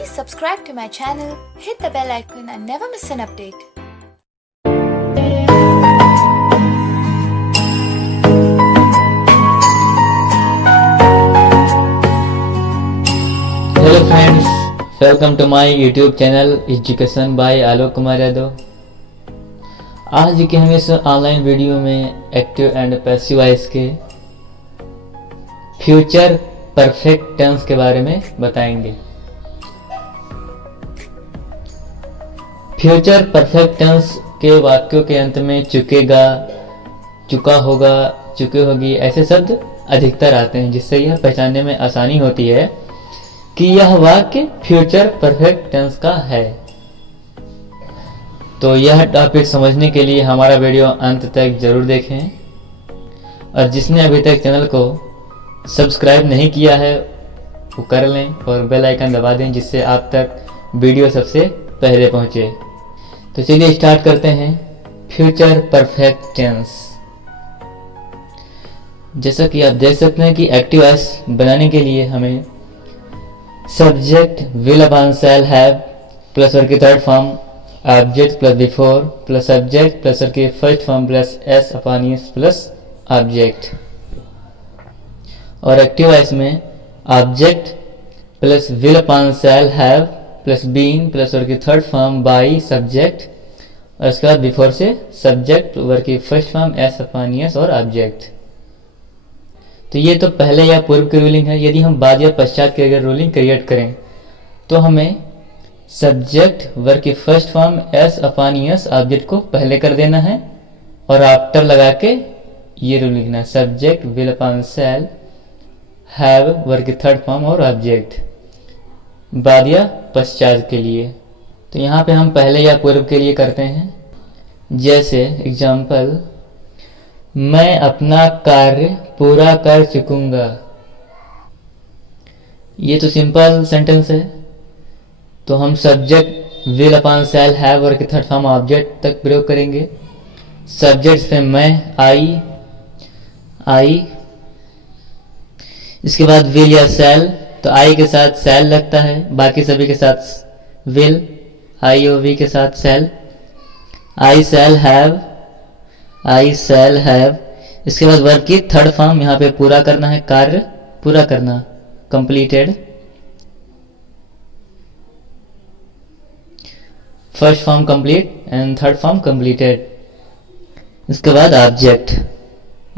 Please subscribe to my channel, hit the bell icon and never miss an update. Hello friends, welcome to my YouTube channel education by Alok Kumar Yadav. आज के हम इस online video में active and passive voice के future perfect tense के बारे में बताएंगे। फ्यूचर परफेक्ट टेंस के वाक्यों के अंत में चुकेगा, चुका होगा, चुके होगी ऐसे शब्द अधिकतर आते हैं, जिससे यह पहचानने में आसानी होती है कि यह वाक्य फ्यूचर परफेक्ट टेंस का है। तो यह टॉपिक समझने के लिए हमारा वीडियो अंत तक जरूर देखें, और जिसने अभी तक चैनल को सब्सक्राइब नहीं किया है वो कर लें और बेल आइकन दबा दें, जिससे आप तक वीडियो सबसे पहले पहुंचे। तो चलिए स्टार्ट करते हैं। फ्यूचर परफेक्ट टेंस, जैसा कि आप देख सकते हैं कि एक्टिव वॉइस बनाने के लिए हमें subject will upon shall have plus verb की third form object plus before plus subject plus verb की first form plus S upon S plus object, और एक्टिव वॉइस में object plus will upon shall have plus been plus verb की third form by subject, और उसके बाद before से subject वर्ग की first form S upon S और ऑब्जेक्ट। तो ये तो पहले या पूर्व की रूलिंग है। यदि हम बाद या पश्चात की अगर रूलिंग क्रिएट करें तो हमें सब्जेक्ट वर्ग की first form S upon S object को पहले कर देना है, और आफ्टर लगा के ये रूल लिखना है, subject will upon shall have वर्ग की थर्ड फॉर्म और ऑब्जेक्ट बाद या पश्चात के लिए। तो यहाँ पे हम पहले या पूर्व के लिए करते हैं। जैसे एग्जाम्पल, मैं अपना कार्य पूरा कर चुकूंगा। ये तो सिंपल सेंटेंस है, तो हम subject will upon shall have वर्ग की थर्ड फॉर्म ऑब्जेक्ट तक प्रयोग करेंगे। सब्जेक्ट पे मैं, आई, इसके बाद विल या शैल, तो आई के साथ शैल लगता है, बाकी सभी के साथ विल, आई और वी के साथ शैल। आई शैल हैव, इसके बाद वर्ब की थर्ड फॉर्म यहाँ पे पूरा करना है, कार्य पूरा करना, completed. First form complete and third form completed. इसके बाद ऑब्जेक्ट,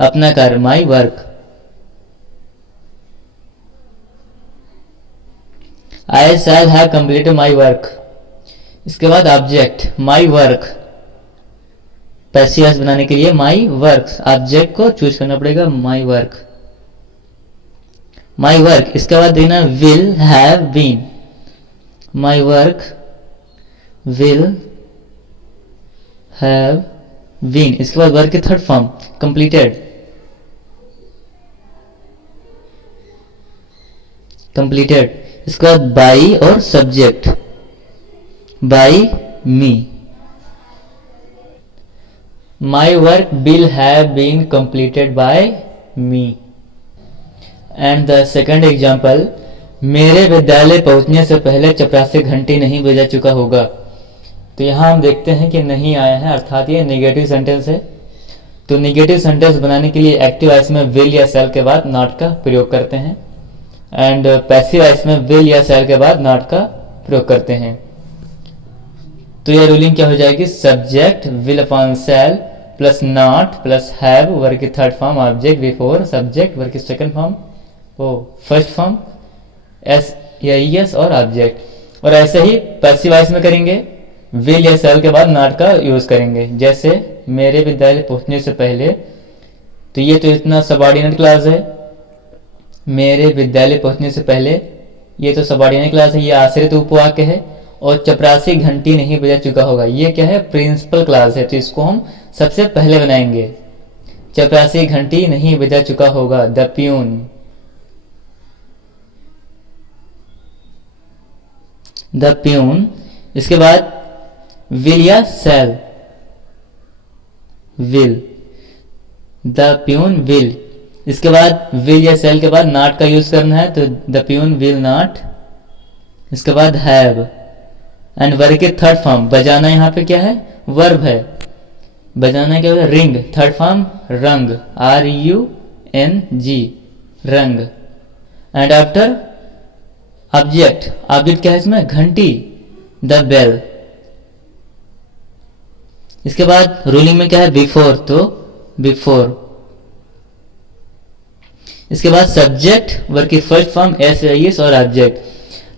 अपना कार्य, my work. I shall have completed my work. इसके बाद object, my work. Passive voice बनाने के लिए माई वर्क ऑब्जेक्ट को चूज करना पड़ेगा, माई वर्क, माई वर्क। इसके बाद देना will have been, my work will have been. इसके बाद वर्क की थर्ड फॉर्म कंप्लीटेड, इसके बाद बाई और subject, by me. My work will have been completed by me. And the second example, मेरे विद्यालय पहुंचने से पहले चपरासी घंटी नहीं बजा चुका होगा। तो यहाँ हम देखते हैं कि नहीं आया है, अर्थात ये नेगेटिव सेंटेंस है। तो नेगेटिव सेंटेंस बनाने के लिए एक्टिव वॉइस में विल या शैल के बाद नॉट का प्रयोग करते हैं, एंड पैसिव वॉइस में विल या शैल के बाद नॉट का प्रयोग करते हैं। तो यह रूलिंग क्या हो जाएगी, subject will upon shell plus not plus have वर्ग की third form object before subject वर्ग की second form first form S या एस और ऑब्जेक्ट। और ऐसे ही पैसिव वॉइस में करेंगे, विल या शैल के बाद नॉट का यूज करेंगे। जैसे मेरे विद्यालय पहुंचने से पहले, तो ये तो इतना सबऑर्डिनेट क्लास है, मेरे विद्यालय पहुंचने से पहले, ये तो सबऑर्डिनेट क्लास है, ये आश्रित उपवाक्य है। और चपरासी घंटी नहीं बजा चुका होगा, ये क्या है, प्रिंसिपल क्लास है, तो इसको हम सबसे पहले बनाएंगे। चपरासी घंटी नहीं बजा चुका होगा, द प्यून। The peon. इसके बाद विल या शैल, विल, द प्यून विल। इसके बाद विल या शैल के बाद नॉट का यूज करना है, तो द प्यून विल नॉट इसके बाद हैव, एंड वर्ब के थर्ड फॉर्म बजाना, यहाँ पे क्या है, वर्ब है। बजाना क्या है, रिंग, थर्ड फॉर्म रंग, RUNG, रंग। एंड आफ्टर ऑब्जेक्ट, ऑब्जेक्ट क्या है इसमें, घंटी, द बेल। इसके बाद रूलिंग में क्या है, बिफोर, तो बिफोर। इसके बाद सब्जेक्ट, वर्ब की फर्स्ट फॉर्म SIS और ऑब्जेक्ट।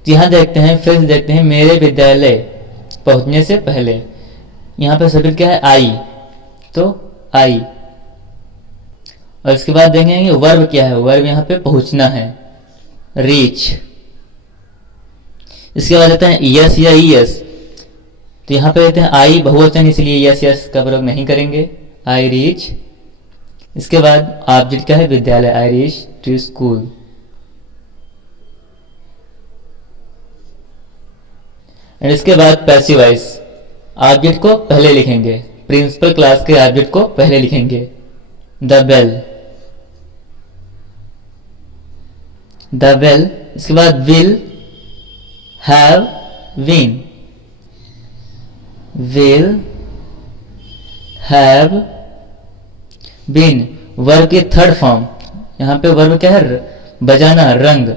तो यहां देखते हैं, फिर देखते हैं मेरे विद्यालय पहुंचने से पहले। यहां पे सब्जेक्ट क्या है, आई, तो आई। और इसके बाद देखेंगे वर्ब क्या है, वर्ब यहां पे पहुंचना है, रीच। इसके बाद देते हैं यस या ES। तो यहां पे देते हैं आई बहुवचन, इसलिए यस का प्रयोग नहीं करेंगे, आई रीच। इसके बाद ऑब्जेक्ट क्या है, विद्यालय, I reach to school. And इसके बाद पैसिव वॉइस, ऑब्जेक्ट को पहले लिखेंगे, प्रिंसिपल क्लास के ऑब्जेक्ट को पहले लिखेंगे, द बेल, द बेल। इसके बाद will, have, been, will have been. Verb की थर्ड फॉर्म, यहां पे वर्ब क्या है, बजाना, रंग,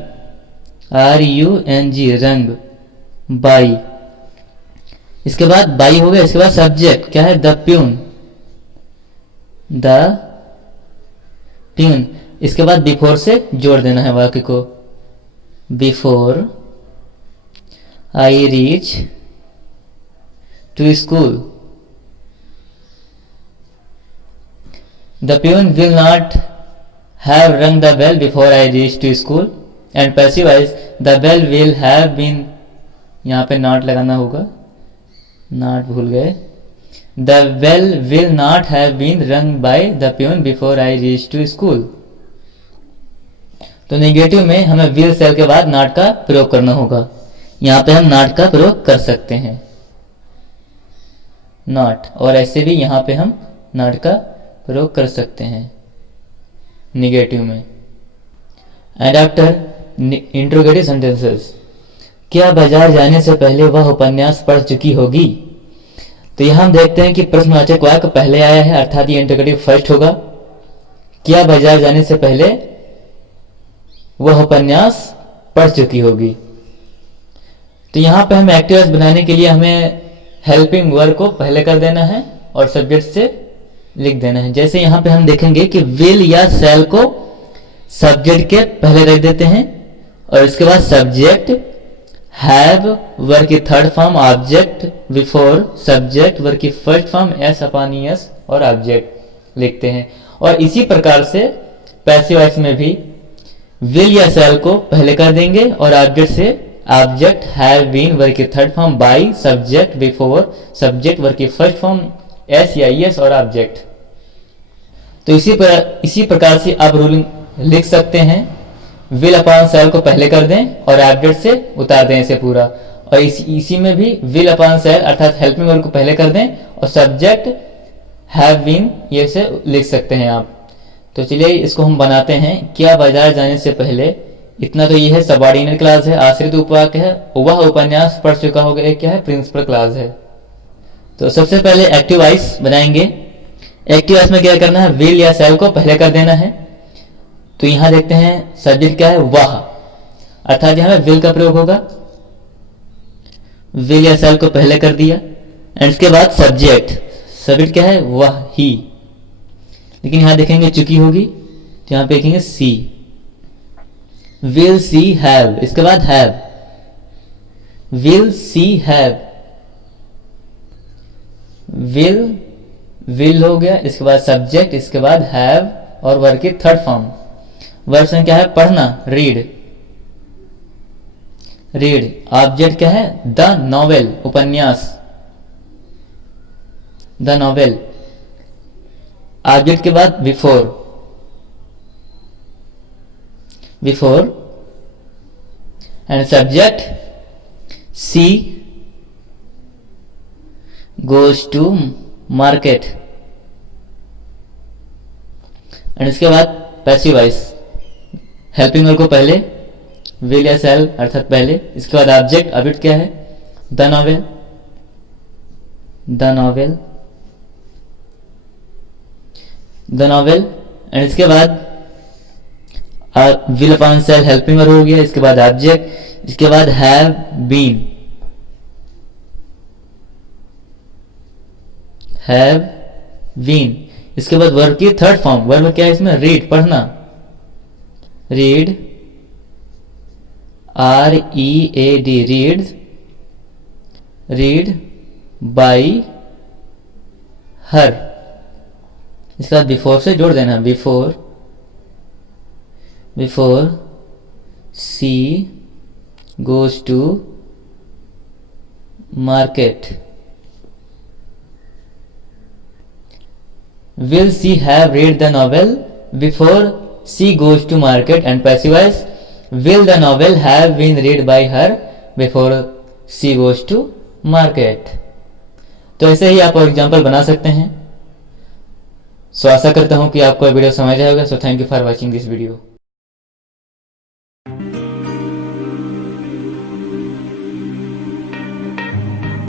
RUNG, रंग, बाई। इसके बाद बाई हो गया। इसके बाद सब्जेक्ट क्या है, द प्यून, द प्यून। इसके बाद बिफोर से जोड़ देना है वाक्य को, before I reach to school, the peon will not have rung the bell before I reach to school. and passive voice, the bell will have been, यहाँ पे not लगाना होगा, not भूल गए, the bell will not have been rung by the peon before I reach to school. तो negative में हमें will cell के बाद not का प्रयोग करना होगा। यहाँ पे हम not का प्रयोग कर सकते हैं, not, और ऐसे भी यहाँ पे हम not का प्रयोग कर सकते हैं निगेटिव में। एंड आफ्टर इंट्रोगेटिव सेंटेंसेस, क्या बाजार जाने से पहले वह उपन्यास पढ़ चुकी होगी। तो यहां हम देखते हैं कि प्रश्नवाचक वाक्य पहले आया है, अर्थात ये इंट्रोगेटिव फर्स्ट होगा। क्या बाजार जाने से पहले वह उपन्यास पढ़ चुकी होगी। तो यहां पे हमें एक्टिव वॉइस बनाने के लिए हमें हेल्पिंग वर्ब को पहले कर देना है और सब्जेक्ट से लिख देना है। जैसे यहां पे हम देखेंगे कि विल या शैल को सब्जेक्ट के पहले रख देते हैं और इसके बाद सब्जेक्ट, हैव, वर्ब की third form object, before subject, verb की फर्स्ट फॉर्म S/ES और ऑब्जेक्ट लिखते हैं। और इसी प्रकार से पैसिव वॉइस में भी विल या शैल को पहले कर देंगे और ऑब्जेक्ट से ऑब्जेक्ट, हैव बीन, वर्ब की third form by, subject, before subject, verb की फर्स्ट फॉर्म S या ES और ऑब्जेक्ट। तो इसी प्रकार से आप रूलिंग लिख सकते हैं, विल अपॉन शैल को पहले कर दें और ऑब्जेक्ट से उतार दें इसे पूरा। और इसी में भी विल अपॉन शैल अर्थात हेल्पिंग वर्ब को पहले कर दें और सब्जेक्ट, हैव बीन, ये से लिख सकते हैं आप। तो चलिए इसको हम बनाते हैं। क्या बाजार जाने से पहले, इतना तो ये है सबऑर्डिनेट क्लास है, आश्रित उपवाक्य है, वह उपन्यास पढ़ चुका होगा, एक क्या है, प्रिंसिपल क्लास है। तो सबसे पहले एक्टिव वॉइस बनाएंगे। एक्टिव वॉइस में क्या करना है, विल या शैल को पहले कर देना है। तो यहां देखते हैं सब्जेक्ट क्या है, वह, अर्थात यहां विल का प्रयोग होगा, विल या शैल को पहले कर दिया। एंड इसके बाद सब्जेक्ट, सब्जेक्ट क्या है, वह, ही, लेकिन यहां देखेंगे चुकी होगी तो यहां पे देखेंगे सी, विल सी हैव। इसके बाद have, will see have, will हो गया। इसके बाद सब्जेक्ट, इसके बाद हैव और वर्ब की थर्ड फॉर्म। वर्ब क्या है, पढ़ना, रीड, रीड। ऑब्जेक्ट क्या है, द नॉवेल, उपन्यास, द नॉवेल। ऑब्जेक्ट के बाद before, before. And subject, she goes to market. And इसके बाद पैसिव वॉइस, हेल्पिंग वर्ब को पहले विल या शैल अर्थात पहले, इसके बाद ऑब्जेक्ट, ऑब्जेक्ट क्या है, the novel, the novel, the novel, and इसके बाद will upon shall helping verb हो गया, इसके बाद ऑब्जेक्ट, इसके बाद हैव बीन, हैव बीन, इसके बाद वर्ब की थर्ड फॉर्म, वर्ब क्या है इसमें, रीड, पढ़ना, read, READ, read, read by her, इसके बाद बिफोर से जोड़ देना, before, before she goes to market, will she have read the novel before she goes to market, and passive voice, will the novel have been read by her before she goes to market। तो ऐसे ही आप और example बना सकते हैं। सो आशा करता हूं कि आपको वीडियो समझ आएगा। So thank you for watching this video.